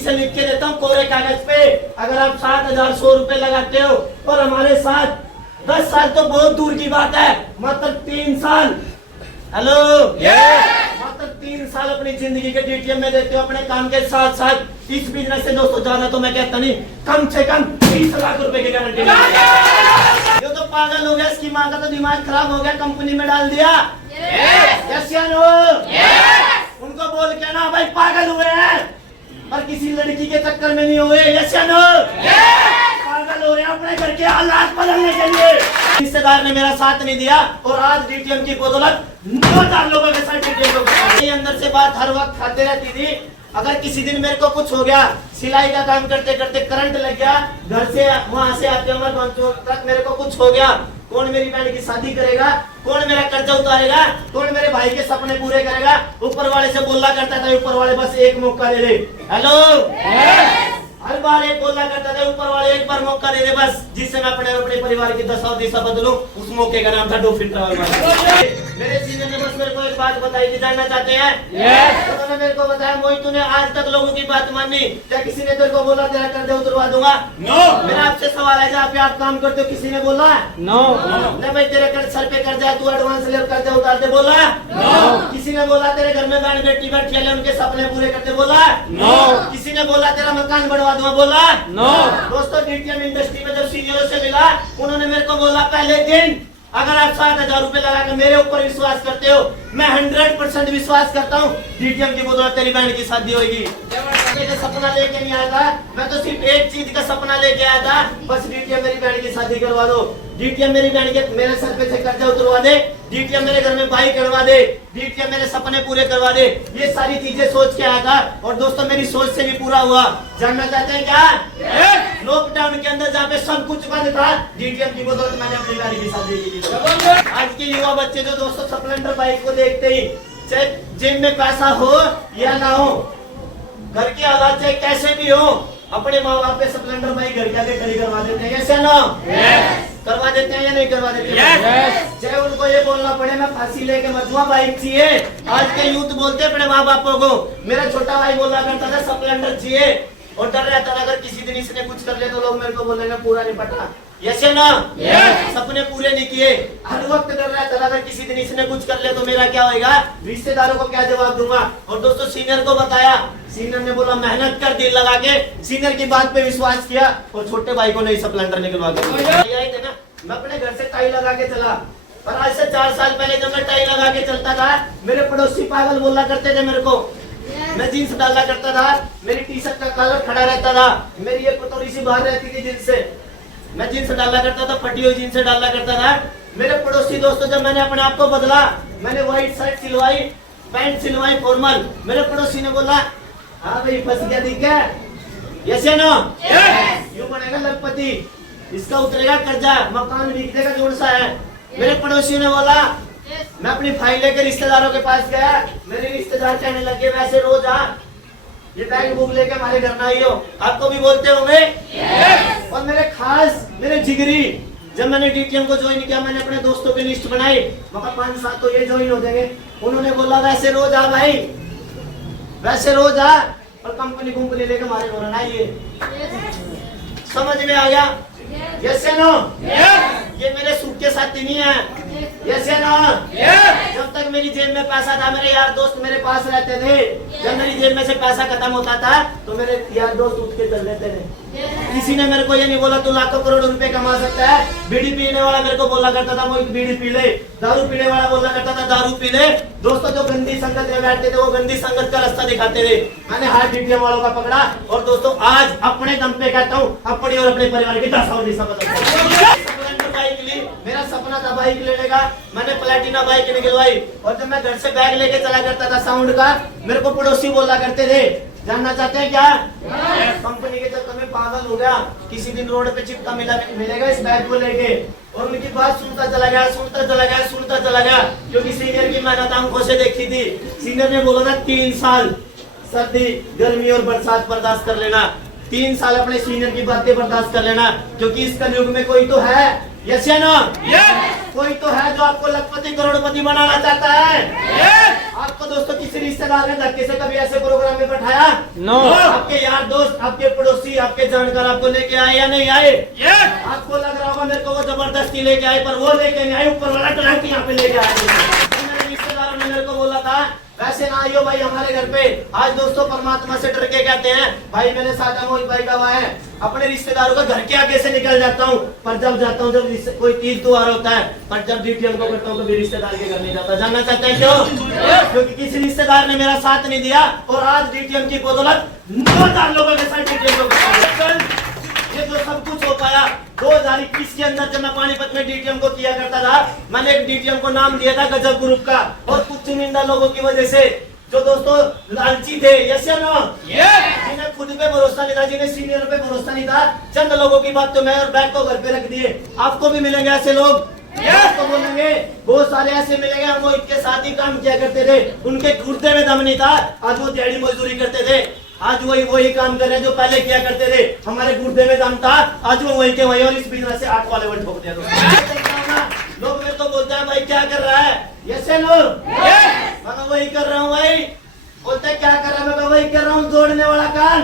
से लिख के देता हूँ कोरे कागज पे। अगर आप 7,100 रुपए लगाते हो और हमारे साथ 10 साल तो बहुत दूर की बात है, मतलब 3 साल, हेलो मतलब 3 साल अपनी जिंदगी के डीटीएम में देते हो अपने काम के साथ साथ इस बिजनेस से दोस्तों जाना तो मैं कहता नहीं, कम से कम 30 लाख रुपए की गारंटी। ये तो पागल हो गया, इसकी मां का तो दिमाग खराब हो गया, कंपनी में डाल दिया। यस या नो? उनको बोल के ना भाई पागल हुए हैं और किसी लड़की के चक्कर में नहीं हुए। यस या नो? पागल हो रहे हैं अपने घर के हालात बदलने के लिए। रिश्तेदार ने मेरा साथ नहीं दिया और आज डीटीएम की बदौलत 9,000 लोगों के साथ डीटीएम को अंदर से बात हर वक्त खाते रहती थी। अगर किसी दिन मेरे को कुछ हो गया, सिलाई का काम करते करते करंट लग गया, घर से वहां से आते अमर तक मेरे को कुछ हो गया, कौन मेरी बहन की शादी करेगा, कौन मेरा कर्जा उतारेगा, कौन मेरे भाई के सपने पूरे करेगा? ऊपर वाले से बोला करता था, ऊपर वाले बस एक मौका दे दे। हेलो, हर बार एक बोला करता था, ऊपर वाले एक बार मौका दे दे बस, जिससे मैं अपने परिवार की दशा और दिशा बदलूं। उस मौके का नाम था डॉल्फिन ट्रैवल। मेरे सीनियर ने बस मेरे को एक बात बताई थी, जानना चाहते हैं? उन्होंने मेरे को बताया, मोहित तूने आज तक लोगों की बात मानी क्या? किसी ने तेरे को बोला तेरा कर्जा उतरवा दूंगा? मेरा आपसे सवाल है, जहाँ पे आप काम करते हो किसी ने बोला? नहीं भाई तेरे सर पे कर्जा है, तू एडवांस ले कर्जा उतार दे, बोला? किसी ने बोला तेरे घर में बहन बेटी बैठी है उनके सपने पूरे करते, बोला? किसी ने बोला तेरा मकान बनवा दूंगा, बोला? दोस्तों डीटीएम इंडस्ट्री में जब सीनियरों से मिला, उन्होंने मेरे को बोला पहले दिन, अगर आप 7,000 रुपए लगा के मेरे ऊपर विश्वास करते हो, मैं 100% विश्वास करता हूँ डीटीएम की बदौलत तेरी बहन की शादी होगी। का सपना लेके नहीं आया था, मैं तो सिर्फ एक चीज का सपना लेके आया था, बस डीटीएम मेरी बहन की शादी करवा दो, डीटीएम मेरी बहन के मेरे सर पे से कर्जा उतरवा दे, डीटीएम मेरे घर में बाइक करवा दे, डीटीएम मेरे सपने पूरे करवा दे। ये सारी चीजें सोच के आया था और दोस्तों मेरी सोच से भी पूरा हुआ। जानना चाहते हैं क्या? लॉकडाउन के अंदर जहाँ पे सब कुछ बंद था, डीटीएम की बदौलत मैंने अपनी गाड़ी की शादी की। आज के युवा बच्चे जो दोस्तों स्प्लेंडर बाइक को देखते ही, चाहे जेब में पैसा हो या ना हो, घर के हालात चाहे कैसे भी हो, अपने माँ बाप पे स्प्लेंडर बाइक घर के आगे खड़ी करवा देते हैं। कैसे ना? करवा देते हैं या नहीं करवा देते? चाहे उनको ये बोलना पड़े मैं फांसी लेके मरूंगा, बाइक चाहिए। आज के यूथ बोलते अपने माँ बापों को, मेरा छोटा भाई बोला करता था स्प्लेंडर चाहिए और डर रहता था अगर किसी दिन इसने कुछ कर ले तो लोग मेरे को बोलेंगे पूरा नहीं पटा। यस या ना? सपने पूरे नहीं किए, हर वक्त डर रहता था अगर किसी दिन इसने कुछ कर ले तो मेरा क्या होगा, रिश्तेदारों को क्या जवाब दूंगा। और दोस्तों सीनियर को बताया, सीनियर ने बोला मेहनत कर, दिल लगा के सीनियर की बात पे विश्वास किया और छोटे भाई को नहीं स्प्लेंडर निकलवा के थे ना। मैं अपने घर से टाई लगा के चला, और आज से 4 साल पहले जब मैं टाई लगा के चलता था, मेरे पड़ोसी पागल बोला करते थे मेरे को। मैं जींस डाला करता था, मेरी टी शर्ट का कलर खड़ा रहता था, मेरी एक थोड़ी सी बाहर रहती थी जींस से, मैं जींस डाला करता था, फटी हुई जींस डाला करता था। मेरे पड़ोसी दोस्तों जब मैंने अपने आप को बदला, मैंने व्हाइट शर्ट सिलवाई, पैंट सिलवाई फॉर्मल, मेरे पड़ोसी ने बोला हाँ भाई फंस गया दिख गया। यस या नो? यूं बनेगा लखपति, इसका उतरेगा कर्जा, मकान बिक देगा जोड़ सा है। मेरे पड़ोसी ने बोला, मैं अपनी फाइल लेकर रिश्तेदारों के पास गया, मेरे रिश्तेदार कहने लगे वैसे रोज आ ये बैग बुक लेके हमारे घर ना आई हो। आपको भी बोलते होंगे? और मेरे खास मेरे जिगरी, जब मैंने डीटीएम को ज्वाइन किया, मैंने अपने दोस्तों की लिस्ट बनाई, मगर 5-7 तो ये ज्वाइन हो जाएंगे। उन्होंने बोला वैसे रोज आ भाई, वैसे रोज आ, और कंपनी लेके हमारे घर ना आइए। समझ में आ गया? यस या नो? ये मेरे सूट के साथी नहीं है। यस या नो? जब तक मेरी जेब में पैसा था, मेरे यार दोस्त मेरे पास रहते थे। जब मेरी जेब में से पैसा खत्म होता था तो मेरे यार दोस्त उठ के चल देते थे। किसी ने मेरे को ये नहीं बोला तू लाखों करोड़ों रुपए कमा सकता है। बीड़ी पीने वाला मेरे को बोला करता था मोहित बीड़ी पी ले, दारू पीने वाला बोला करता था दारू पी ले। दोस्तों जो गंदी संगत में बैठते थे वो गंदी संगत का रास्ता दिखाते थे। मैंने हाथ डीटीएम वालों का पकड़ा और दोस्तों आज अपने दम पे कहता हूँ अपनी और अपने परिवार की दशा और दिशा बदल। बाइक ली, मेरा सपना था बाइक लेने का, मैंने प्लैटिना बाइक निकलवाई। और जब मैं घर से बैग लेके चला करता था साउंड का, मेरे को पड़ोसी बोला करते थे जानना चाहते हैं क्या? कंपनी के चक्कर में पागल हो गया, किसी दिन रोड पे चिपका मिलेगा इस बैग को लेके। और उनकी बात सुनता चला गया, क्योंकि सीनियर की मेहनत आंखों से देखी थी। सीनियर ने बोला था 3 साल सर्दी गर्मी और बरसात बर्दाश्त कर लेना, 3 साल अपने सीनियर की बातें बर्दाश्त कर लेना, क्योंकि इस कलयुग में कोई तो है यस या नो? कोई तो है जो आपको लखपति करोड़पति बनाना चाहता है? आपको दोस्तों किसी रिश्तेदार ने धक्के से कभी ऐसे प्रोग्राम में बैठाया? नो। आपके यार दोस्त, आपके पड़ोसी, आपके जानकार आपको लेके आए या नहीं आए? आपको लग रहा होगा मेरे को वो जबरदस्ती लेके आए, पर वो लेके नहीं आए, ऊपर वाला ट्रक यहाँ पे लेके आए। मेरे रिश्तेदारों ने मेरे को बोला था वैसे ना आइयो भाई हमारे घर पे। आज दोस्तों परमात्मा से डर के कहते हैं भाई मैंने सादा मोहित भाई का हुआ है, अपने रिश्तेदारों का घर के आगे से निकल जाता हूँ, पर जब जाता हूँ जब कोई तीज त्योहार होता है, पर जब डीटीएम को करता हूँ कभी रिश्तेदार के घर नहीं जाता। जानना चाहते हैं क्यों? क्योंकि किसी रिश्तेदार ने मेरा साथ नहीं दिया और आज डीटीएम की बदौलत 2000 लोगों के साथ डीटीएम को ये जो सब कुछ हो पाया 2021 के अंदर जब मैं पानीपत में डीटीएम को किया करता था, मैंने एक डीटीएम को नाम दिया था गजब ग्रुप का, और कुछ चुनिंदा लोगों की वजह से जो दोस्तों लालची थे, यस या नो? जिन्हें खुद पे भरोसा नहीं था, जिन्हें सीनियर पे भरोसा नहीं था, चंद लोगों की बात तो मैं और बैग को घर पे रख दिए। आपको भी मिलेंगे ऐसे लोग, आपको बोलेंगे बहुत सारे ऐसे मिलेंगे, हम वो इनके साथ ही काम किया करते थे, उनके घुटने में दम नहीं था, आज वो दिहाड़ी मजदूरी करते थे, आज वही काम कर रहे हैं जो पहले किया करते थे। हमारे गुर्दे में दम था, आज वो वही के वही, और इस बिजनेस से 8 वाले वन ठोक दिया। लोग मेरे को बोलते हैं भाई क्या कर रहा है? यस या नो? मैं वही कर रहा हूँ भाई। बोलते हैं क्या कर रहा है? मैं वही कर रहा हूँ, जोड़ने वाला कान।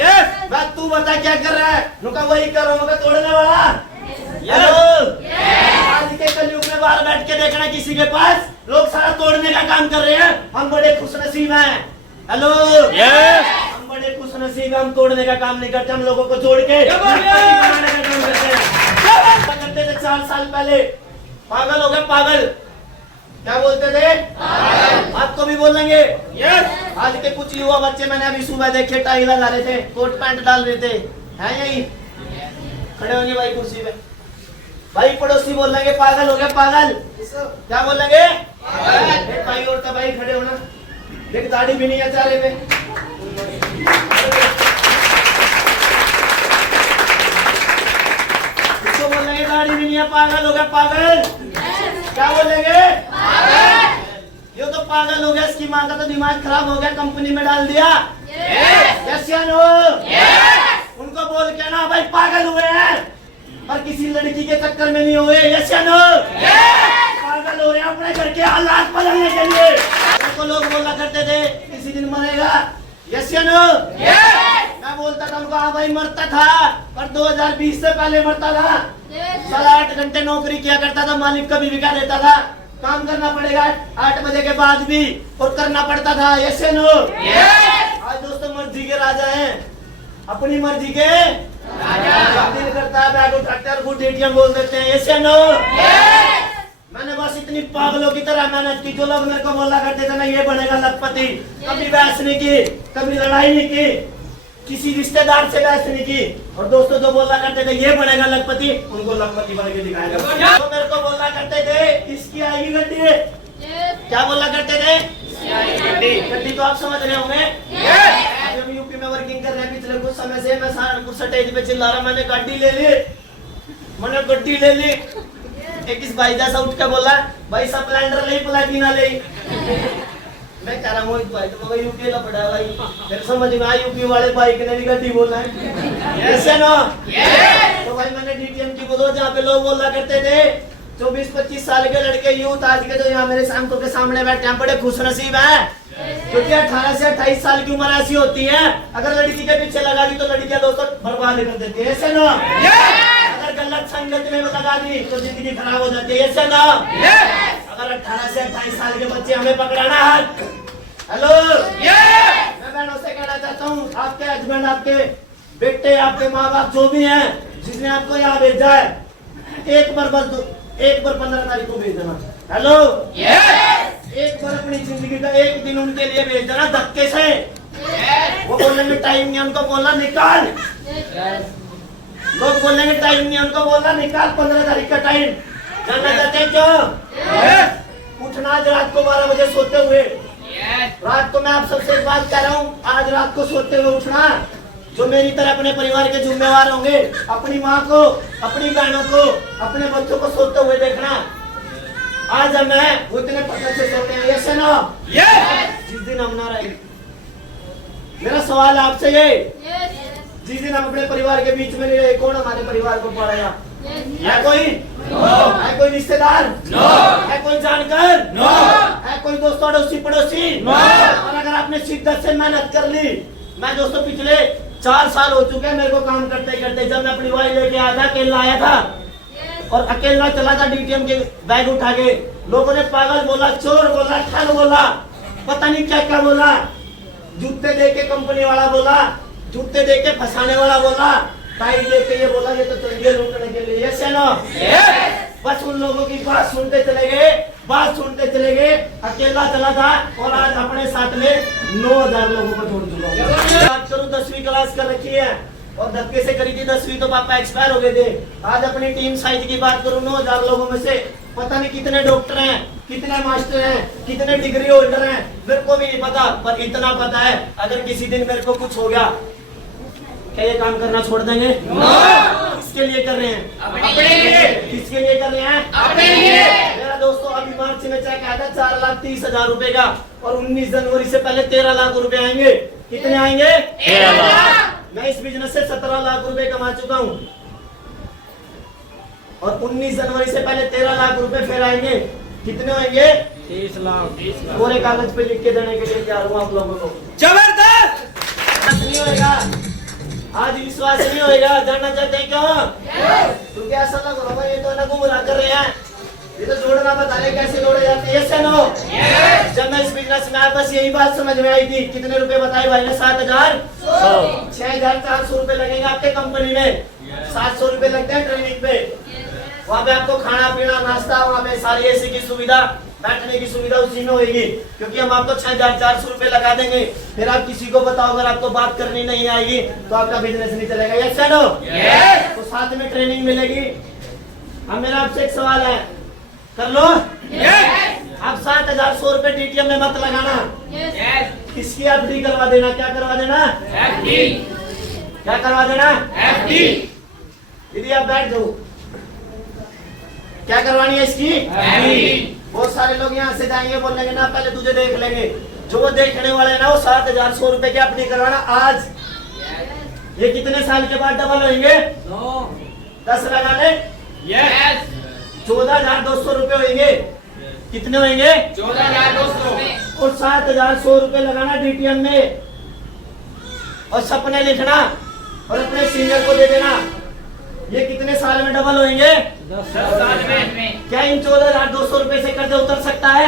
यस। मैं तू बता क्या कर रहा है? वही कर रहा हूँ, तोड़ने वाला। आज के कलयुग में बाहर बैठ के देखना किसी के पास लोग सारा तोड़ने का काम कर रहे हैं, हम बड़े खुशनसीब हैं। हेलो, हम बड़े खुशनसीब, हम तोड़ने का काम नहीं करते, हम लोगों को जोड़ के बनाने का काम करते हैं। करते थे 4 साल पहले, पागल हो गए पागल। क्या बोलते थे? आपको भी बोलेंगे। आज के कुछ युवा बच्चे मैंने अभी सुबह देखे टाई लगा रहे थे, कोट पैंट डाल रहे थे, है यही खड़े होंगे भाई कुर्सी पे, भाई पड़ोसी बोलेंगे पागल हो गए पागल। क्या बोलेंगे? भाई और भाई खड़े होना, एक दाढ़ी भी नहीं है चारे पे। इसको बोलेंगे दाढ़ी भी नहीं है, पागल हो गया पागल। क्या बोलेंगे? ये तो पागल हो गया, इसकी माँ का तो दिमाग खराब हो गया, कंपनी में डाल दिया। यस या नो? उनको बोल के ना भाई पागल हुए हैं, पर किसी लड़की के चक्कर में नहीं हुए। यस या नो? पागल हो रहे हैं अपने घर के हालात बदलने के लिए। तो लोग बोला करते थे किसी दिन मरेगा। यस या नो? मैं बोलता था उनको हाँ भाई मरता था, पर 2020 से पहले मरता था। साला 8 घंटे नौकरी किया करता था, मालिक कभी भी क्या देता था, काम करना पड़ेगा 8 बजे के बाद भी, और करना पड़ता था। यस या नो? आज दोस्तों मर्जी के राजा हैं, अपनी मर्जी के दिल करता है बैग उठाते हैं और डीटीएम बोल देते हैं। यस या नो? मैंने बस इतनी पागलों की तरह मेहनत की, जो लोग मेरे को बोला करते थे ना ये बनेगा लखपति, कभी बहस नहीं की, कभी लड़ाई नहीं की, किसी रिश्तेदार से बहस नहीं की, और दोस्तों जो बोला करते थे ये बनेगा लखपति, उनको लखपति बन के दिखाएगा। तो मेरे को बोला करते थे इसकी आएगी गड्डी, क्या बोला करते थे? गड्डी तो आप समझ रहे होंगे। हम यूपी में वर्किंग कर रहे हैं पिछले कुछ समय से, मैं सहारनपुर स्टेज पे चिल्ला रहा, मैंने गाड़ी ले ली, मैंने गड्डी ले ली। एक इस भाई जैसा उठ के बोला भाई स्प्लेंडर ले प्लेटिना ले। मैं कह रहा हूँ भाई तो भाई यूपी ला पड़ा भाई, फिर समझ में आया यूपी वाले बाइक ने भी गड्डी बोला है। ऐसे ना तो भाई मैंने डीटीएम की बोलो, जहाँ पे लोग बोला करते थे 24-25 साल के लड़के यूथ आज के जो यहाँ मेरे आंखों के सामने बैठे हैं बड़े खुशनसीब हैं, क्योंकि 18 से 28 साल की उम्र ऐसी होती है, अगर लड़की के पीछे लगा दी तो लड़कियां दोस्तों बर्बाद कर देती है। ऐसे ना अगर गलत संगत में लगा दी तो जिंदगी खराब हो जाती है। ऐसे ना अगर 18 से 28 साल के बच्चे हमें पकड़ाना है। हेलो, मैं बहनों से कहना चाहता हूँ, आपके हस्बैंड, आपके बेटे, आपके माँ बाप जो भी हैं, जिसने आपको यहाँ भेजा है, एक बार 15 तारीख को भेज देना। हेलो, एक बार अपनी जिंदगी का एक दिन उनके लिए भेज देना धक्के से। वो बोलेंगे टाइम नहीं, उनको बोलना निकाल। लोग बोलेंगे टाइम नहीं, उनको बोलना निकाल 15 तारीख का टाइम। जानना चाहते हैं क्यों? उठना आज रात को 12 बजे सोते हुए, रात को मैं आप सबसे एक बात कह रहा हूँ, आज रात को सोते हुए उठना। जो मेरी तरह अपने परिवार के जिम्मेवार होंगे, अपनी माँ को, अपनी बहनों को, अपने बच्चों को सोते हुए देखना। आज हम हैं वो इतने पकड़ से सोते हैं। यस या नो? जिस दिन हम ना रहेंगे, मेरा सवाल आपसे ये, जिस दिन हम अपने परिवार के बीच में नहीं रहे, कौन हमारे परिवार को पढ़ेगा? या कोई है कोई रिश्तेदार? है कोई जानकार? है कोई दोस्त अड़ोसी पड़ोसी? और अगर आपने शिद्दत से मेहनत कर ली, मैं दोस्तों पिछले 4 साल हो चुके हैं मेरे को काम करते करते। जब मैं अपनी वाई लेके आया था, अकेला आया था और अकेला चला था डीटीएम के बैग उठा के, लोगों ने पागल बोला, चोर बोला, ठग बोला, पता नहीं क्या क्या बोला, जूते दे के कंपनी वाला बोला, जूते दे के फंसाने वाला बोला, टाई दे के ये बोला ये तो चलिए लूटने के लिए। यस या नो? बस उन लोगों की बात सुनते चले गए, बात सुनते चले गए। अकेला चला था और आज अपने साथ में 9000 लोगों को जोड़ चुका हूँ। बात करूँ 10वीं क्लास कर रखी है और धक्के से करी थी 10वीं, तो पापा एक्सपायर हो गए थे। आज अपनी टीम साइज की बात करूँ, 9000 लोगों में से पता नहीं कितने डॉक्टर हैं, कितने मास्टर हैं, कितने डिग्री होल्डर हैं, मेरे को भी नहीं पता। पर इतना पता है अगर किसी दिन मेरे को कुछ हो गया, क्या ये काम करना छोड़ देंगे? किसके लिए कर रहे हैं? अपने लिए। किसके लिए कर रहे हैं? अपने लिए। मेरा दोस्तों अभी मार्च में चेक आया था 4,30,000 रुपए का और 19 जनवरी से पहले 13 लाख रुपए आएंगे। कितने आएंगे? 13 लाख। मैं इस बिजनेस से 17 लाख रुपए कमा चुका हूँ और 19 जनवरी से पहले 13 लाख रुपए फिर आएंगे। कितने होंगे? 30 लाख। पूरे कागज पे लिख के देने के लिए तैयार हूँ आप लोगों को। जबरदस्त। नहीं होगा आज, विश्वास नहीं होगा। जानना चाहते हैं क्यों? क्योंकि ऐसा लग रहा है ये तो ना गुमराह कर रहे हैं, ये तो जोड़ना बता रहे कैसे जोड़े जाते हैं। यस या नो? जब मैं इस बिजनेस में आया बस यही बात समझ में आई थी। कितने रुपए बताए भाई ने? 7,000 6,400 रुपए लगेंगे आपके कंपनी में। 700 रुपए लगते हैं ट्रेनिंग पे। वहाँ पे आपको खाना पीना नाश्ता, वहाँ पे सारी एसी की सुविधा, बैठने की सुविधा उसी में होगी। क्योंकि हम आपको 6,400 रुपए लगा देंगे। फिर आप किसी को बताओ, अगर आपको बात करनी नहीं आएगी तो आपका बिजनेस नहीं चलेगा। यस या नो? तो साथ में ट्रेनिंग मिलेगी। अब मेरा आपसे एक सवाल है, कर लो? आप 7,100 रुपए डीटीएम में मत लगाना। इसकी एफडी करवा देना। क्या करवा देना? एफडी। क्या करवा देना? एफडी। दीदी आप बैठ जाओ। क्या करवानी है इसकी? एफडी। बहुत सारे लोग यहाँ से जाएंगे, बोलेंगे ना पहले तुझे देख लेंगे। जो वो देखने वाले हैं ना, वो 7,100 रुपए की एफडी करवाना आज। ये कितने साल के बाद डबल होंगे? 10 लगा ले। 14,200 रुपए होंगे। कितने होंगे? 14,200। और 7,100 रुपए लगाना डीटीएम में और सपने लिखना और अपने सीनियर को दे देना। ये कितने साल में डबल होंगे? 10 साल में। क्या इन 14,200 रुपए से कर्ज उतर सकता है?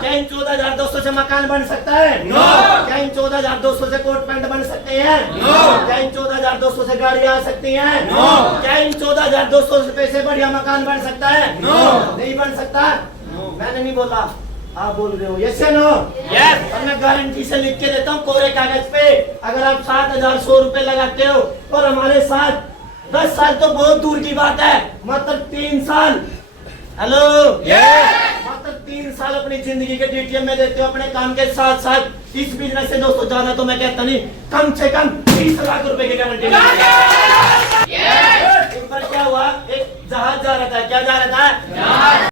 क्या इन 14,200 से मकान बन सकता है? क्या इन 14,200 से कोट पैंट बन सकते हैं? क्या इन 14,200 से गाड़ी आ सकती है? क्या इन 14,200 रुपए से बढ़िया मकान बन सकता है? नहीं बन सकता। मैंने नहीं बोला, आप बोल रहे हो। यस या नो? यस। और मैं गारंटी से लिख के देता हूँ कोरे कागज पे, अगर आप 7,100 रुपए लगाते हो और हमारे साथ 10 साल तो बहुत दूर की बात है, मतलब 3 साल, हेलो, मतलब 3 साल अपनी जिंदगी के डीटीएम में देते हो अपने काम के साथ साथ। इस बिजनेस से दोस्तों ज्यादा तो मैं कहता नहीं, कम से कम 30 लाख रुपए की गारंटी। एक बार क्या हुआ, एक जहाज जा रहा था। क्या जा रहा था?